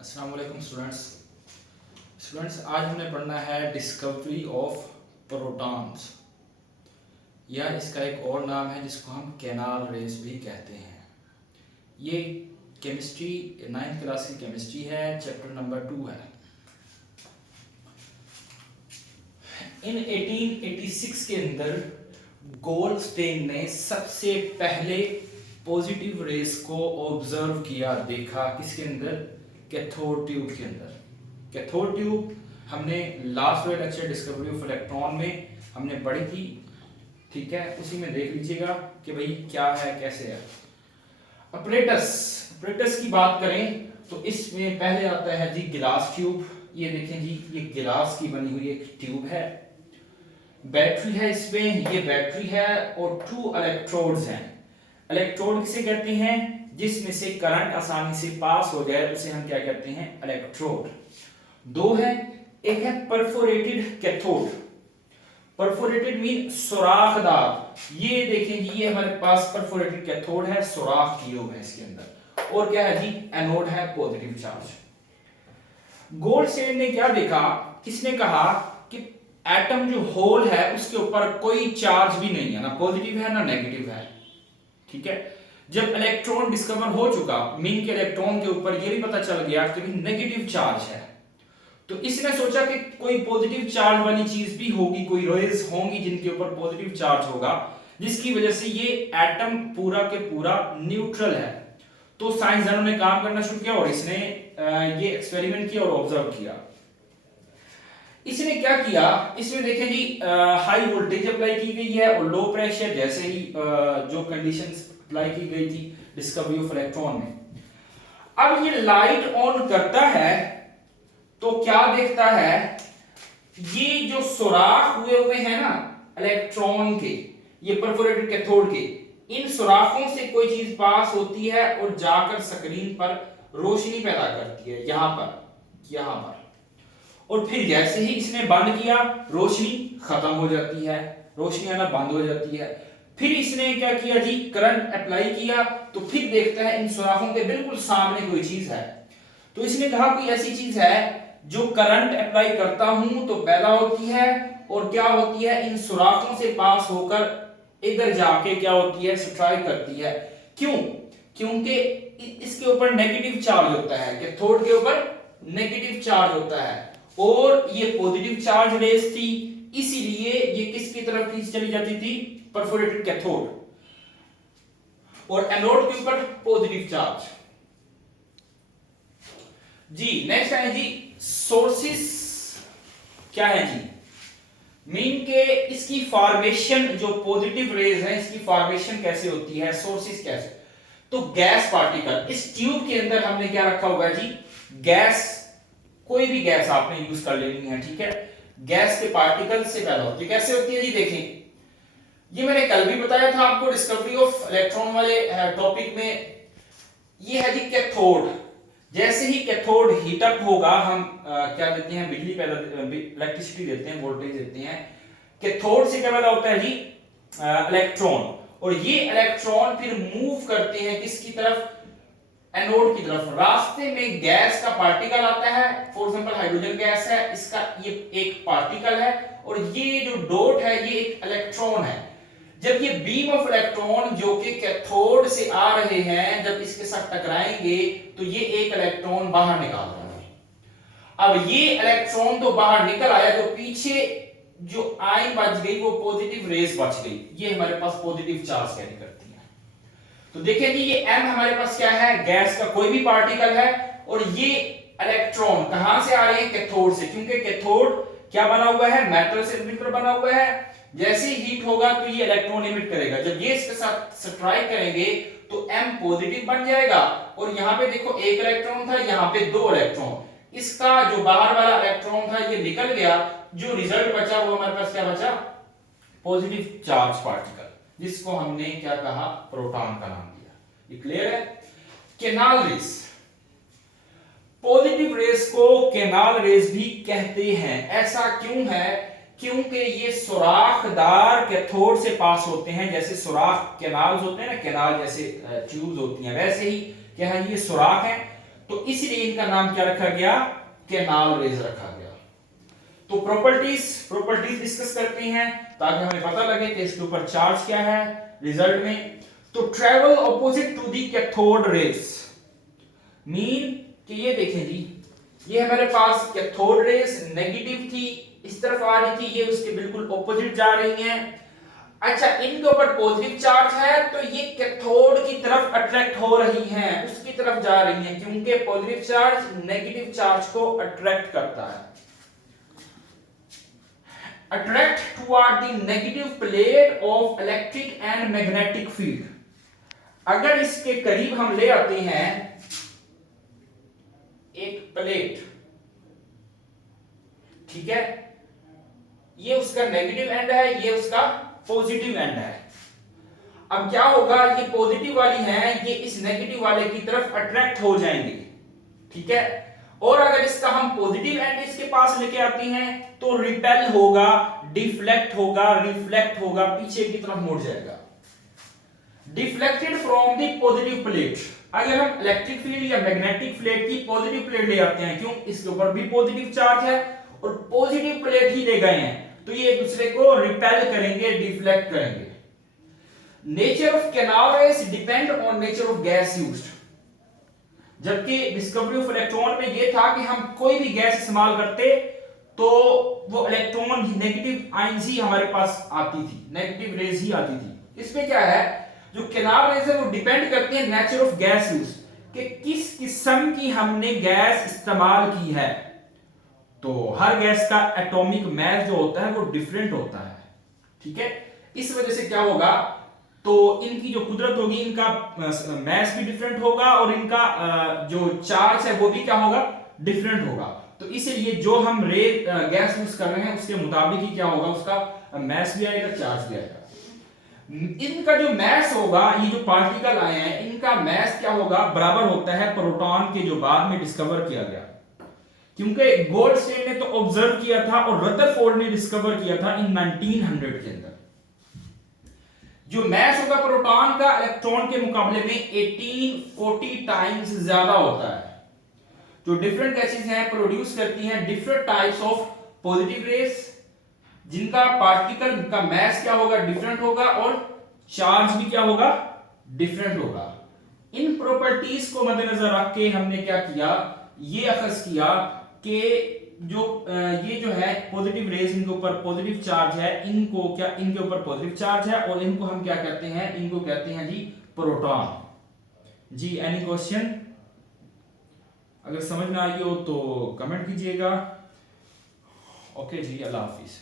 अस्सलाम वालेकुम स्टूडेंट्स आज हमने पढ़ना है डिस्कवरी ऑफ प्रोटॉन्स या इसका एक और नाम है जिसको हम कैनाल रेस भी कहते हैं। ये केमिस्ट्री 9th क्लास की केमिस्ट्री है, चैप्टर नंबर 2 है। इन 1886 के अंदर गोल्डस्टेन ने सबसे पहले पॉजिटिव रेस को ऑब्जर्व किया, देखा। किसके अंदर? कैथोड ट्यूब के अंदर। कैथोड ट्यूब हमने लास्ट वाले लेक्चर डिस्कवरी ऑफ इलेक्ट्रॉन में हमने पढ़ी थी, ठीक है। उसी में देख लीजिएगा कि भाई क्या है, कैसे है। अपरेटस की बात करें तो इसमें पहले आता है जी गिलास ट्यूब। ये देखें जी, ये गिलास की बनी हुई एक ट्यूब है। बैटरी है इसमें, ये बैटरी है और 2 इलेक्ट्रोड्स हैं। इलेक्ट्रोड किसे कहते हैं? जिसमें से करंट आसानी से पास हो जाए उसे हम क्या कहते हैं? इलेक्ट्रोड। 2 है, एक है परफोरेटेड कैथोड। परफोरेटेड मीन सुराखदार। ये देखें जी, ये हमारे पास परफोरेटेड कैथोड है, सुराख किए हुए है इसके अंदर। और क्या है जी? एनोड है, पॉजिटिव चार्ज। गोल्डस्टेन ने क्या देखा? किसने कहा कि एटम जो होल है उसके ऊपर कोई चार्ज भी नहीं है, ना पॉजिटिव है ना नेगेटिव है, ठीक है। जब इलेक्ट्रॉन डिस्कवर हो चुका, मीन के इलेक्ट्रॉन के ऊपर ये भी पता चल गया कि नेगेटिव चार्ज है, तो इसने सोचा कि कोई पॉजिटिव चार्ज वाली चीज भी होगी, कोई रेज होंगी जिनके ऊपर पॉजिटिव चार्ज होगा, जिसकी वजह से ये एटम पूरा के पूरा न्यूट्रल है। तो साइंसदानों ने काम करना शुरू किया और इसने ये एक्सपेरिमेंट किया और ऑब्जर्व किया। इसने क्या किया? इसमें देखें जी, हाई वोल्टेज अप्लाई की गई है और लो प्रेशर, जैसे ही जो कंडीशंस अप्लाई की गई थी डिस्कवरी ऑफ इलेक्ट्रॉन में। अब ये लाइट ऑन करता है तो क्या देखता है? ये जो सुराख हुए हैं ना इलेक्ट्रॉन के, ये परफोरेटेड कैथोड के, इन सुराखों से कोई चीज पास होती है और जाकर स्क्रीन पर रोशनी पैदा करती है, यहां पर। और फिर जैसे ही इसने बंद किया, रोशनी खत्म हो जाती है, रोशनी आना बंद हो जाती है। फिर इसने क्या किया जी? करंट अप्लाई किया, तो फिर देखता है इन सुराखों के बिल्कुल सामने कोई चीज है। तो इसने कहा कोई ऐसी चीज है जो करंट अप्लाई करता हूं तो पैदा होती है और क्या होती है? इन सुराखों से पास होकर इधर जाके क्या होती है? स्ट्राइक करती है। क्यों? क्योंकि इसके ऊपर नेगेटिव चार्ज होता है, कैथोड के ऊपर नेगेटिव चार्ज होता है और ये पॉजिटिव चार्ज रेस थी, इसीलिए ये किसकी तरफ खींच चली जाती थी? Perforated cathode. और एनोड के ऊपर पॉजिटिव चार्ज। जी नेक्स्ट है जी सोर्सेस। क्या है जी? मीन के इसकी फॉर्मेशन, जो पॉजिटिव रेज है इसकी फॉर्मेशन कैसे होती है, सोर्सेस कैसे? तो गैस पार्टिकल इस ट्यूब के अंदर हमने क्या रखा हुआ है जी? गैस, कोई भी गैस आपने यूज कर लेनी है, ठीक है। गैस के पार्टिकल से पैदा होती है। कैसे होती है जी? देखें, ये मैंने कल भी बताया था आपको डिस्कवरी ऑफ इलेक्ट्रॉन वाले टॉपिक में। ये है जी कैथोड। जैसे ही कैथोड हीट अप होगा, हम क्या देते हैं? बिजली पैदा, इलेक्ट्रिसिटी देते हैं, वोल्टेज देते हैं। कैथोड से क्या पैदा होता है जी? इलेक्ट्रॉन। और ये इलेक्ट्रॉन फिर मूव करते हैं किसकी तरफ? एनोड की तरफ। रास्ते में गैस का पार्टिकल आता है, फॉर एग्जांपल हाइड्रोजन गैस है, इसका ये एक पार्टिकल है और ये जो डॉट है ये एक इलेक्ट्रॉन है। जब ये बीम ऑफ इलेक्ट्रॉन जो कि कैथोड से आ रहे हैं, जब इसके साथ टकराएंगे तो ये एक इलेक्ट्रॉन बाहर निकाल रहा है। अब ये इलेक्ट्रॉन तो बाहर निकल आया, तो पीछे जो आयन बच गई वो पॉजिटिव रेज बच गई, ये हमारे पास पॉजिटिव चार्ज कैरी करती है। तो देखिए कि ये m हमारे पास क्या है? गैस का कोई भी पार्टिकल है और ये इलेक्ट्रॉन कहां से आ रहे हैं? कैथोड से, क्योंकि कैथोड क्या बना हुआ है? मेटल से मिलकर बना हुआ है। जैसे ही हीट होगा तो ये इलेक्ट्रॉन एमिट करेगा, जब ये इसके साथ स्ट्राइक करेंगे तो m पॉजिटिव बन जाएगा। और यहां पे देखो एक इलेक्ट्रॉन था, यहां पे 2 इलेक्ट्रॉन। इसका जो बाहर वाला इलेक्ट्रॉन था ये निकल गया, जो रिजल्ट बचा वो हमारे पास क्या बचा? पॉजिटिव चार्ज पार्टिकल, जिसको हमने क्या कहा? प्रोटॉन का नाम दिया। ये क्लियर है? कैनाल रेस, पॉजिटिव रेस को कैनाल रेस भी कहते हैं। ऐसा क्यों है? क्योंकि ये सुराखदार कैथोड से पास होते हैं। जैसे सुराख कैनाल्स होते हैं ना, कैनाल जैसे ट्यूब्स होती हैं, वैसे ही क्या है? ये सुराख है। तो इसलिए इनका नाम क्या रखा गया, कैनाल रेज रखा गया। तो प्रॉपर्टीज डिस्कस करते हैं ताकि हमें पता लगे कि इसके ऊपर चार्ज क्या है रिजल्ट में। तो travel opposite to the cathode rays, mean कि ये देखें जी, ये हमारे पास कैथोड रेज नेगेटिव थी, इस तरफ आ रही थी, ये उसके बिल्कुल ऑपोजिट जा रही हैं। अच्छा, इनके ऊपर पॉजिटिव चार्ज है तो ये कैथोड की तरफ अट्रैक्ट हो रही हैं, उसकी तरफ जा रही हैं, क्योंकि पॉजिटिव चार्ज नेगेटिव चार्ज को अट्रैक्ट करता है। Attract toward the negative plate of electric and magnetic field. अगर इसके करीब हम ले आते हैं एक प्लेट, ठीक है, ये उसका नेगेटिव एंड है, ये उसका पॉजिटिव एंड है। अब क्या होगा, ये पॉजिटिव वाली है, ये इस नेगेटिव वाले की तरफ अट्रैक्ट हो जाएंगे, ठीक है। और अगर इसका हम पॉजिटिव एंड इसके पास लेके आते हैं तो रिपेल होगा, डिफ्लेक्ट होगा, रिफ्लेक्ट होगा, पीछे की तरफ मुड़ जाएगा। Deflected from the positive plate, अगर हम इलेक्ट्रिक फील्ड या मैग्नेटिक प्लेट की पॉजिटिव प्लेट ले आते हैं, क्यों, इसके ऊपर भी पॉजिटिव चार्ज है और पॉजिटिव प्लेट ही ले गए हैं, तो ये एक दूसरे को रिपेल करेंगे, डिफ्लेक्ट करेंगे। Nature of canal raise depend on nature of gas used, जबकि डिस्कवरी ऑफ इलेक्ट्रॉन में ये था कि हम कोई भी गैस इस्तेमाल करते तो वो इलेक्ट्रॉन नेगेटिव आयंस ही हमारे पास आती थी, नेगेटिव रेज ही आती थी। इसमें क्या है, जो कैनाल रेज है वो डिपेंड करती है नेचर ऑफ गैस यूज, कि किस किस्म की हमने गैस इस्तेमाल की है। तो हर गैस का एटॉमिक मास जो होता है वो डिफरेंट होता है, ठीक है। इस वजह से क्या होगा, तो इनकी जो कुदरत होगी, इनका मास भी डिफरेंट होगा और इनका जो चार्ज है वो भी क्या होगा, डिफरेंट होगा। तो इसलिए जो हम गैस यूज कर रहे हैं उसके मुताबिक ही क्या होगा, उसका मास भी आएगा, चार्ज भी आएगा। इनका जो मास होगा, ये जो पार्टिकल आए हैं इनका मास क्या होगा, बराबर होता है प्रोटॉन के जो बाद में डिस्कवर किया गया, क्योंकि गोल्डस्टीन ने तो ऑब्जर्व किया था और रदरफोर्ड ने डिस्कवर किया था इन 1900 के अंदर। जो मास होगा प्रोटॉन का इलेक्ट्रॉन के मुकाबले में 1840 टाइम्स ज्यादा होता है। जो डिफरेंट गैसेस हैं प्रोड्यूस करती हैं different types of positive raise, जिनका पार्टिकल का मास क्या होगा, डिफरेंट होगा और चार्ज भी क्या होगा, डिफरेंट होगा। इन प्रॉपर्टीज को मद्देनजर रख के हमने क्या किया, ये अखज किया कि जो ये जो है पॉजिटिव रेज, इनके ऊपर पॉजिटिव चार्ज है, इनको क्या, इनके ऊपर पॉजिटिव चार्ज है और इनको हम क्या कहते हैं, इनको कहते हैं जी प्रोटॉन। जी एनी क्वेश्चन, अगर समझ में आई हो तो कमेंट कीजिएगा। ओके जी, अल्लाह हाफिज।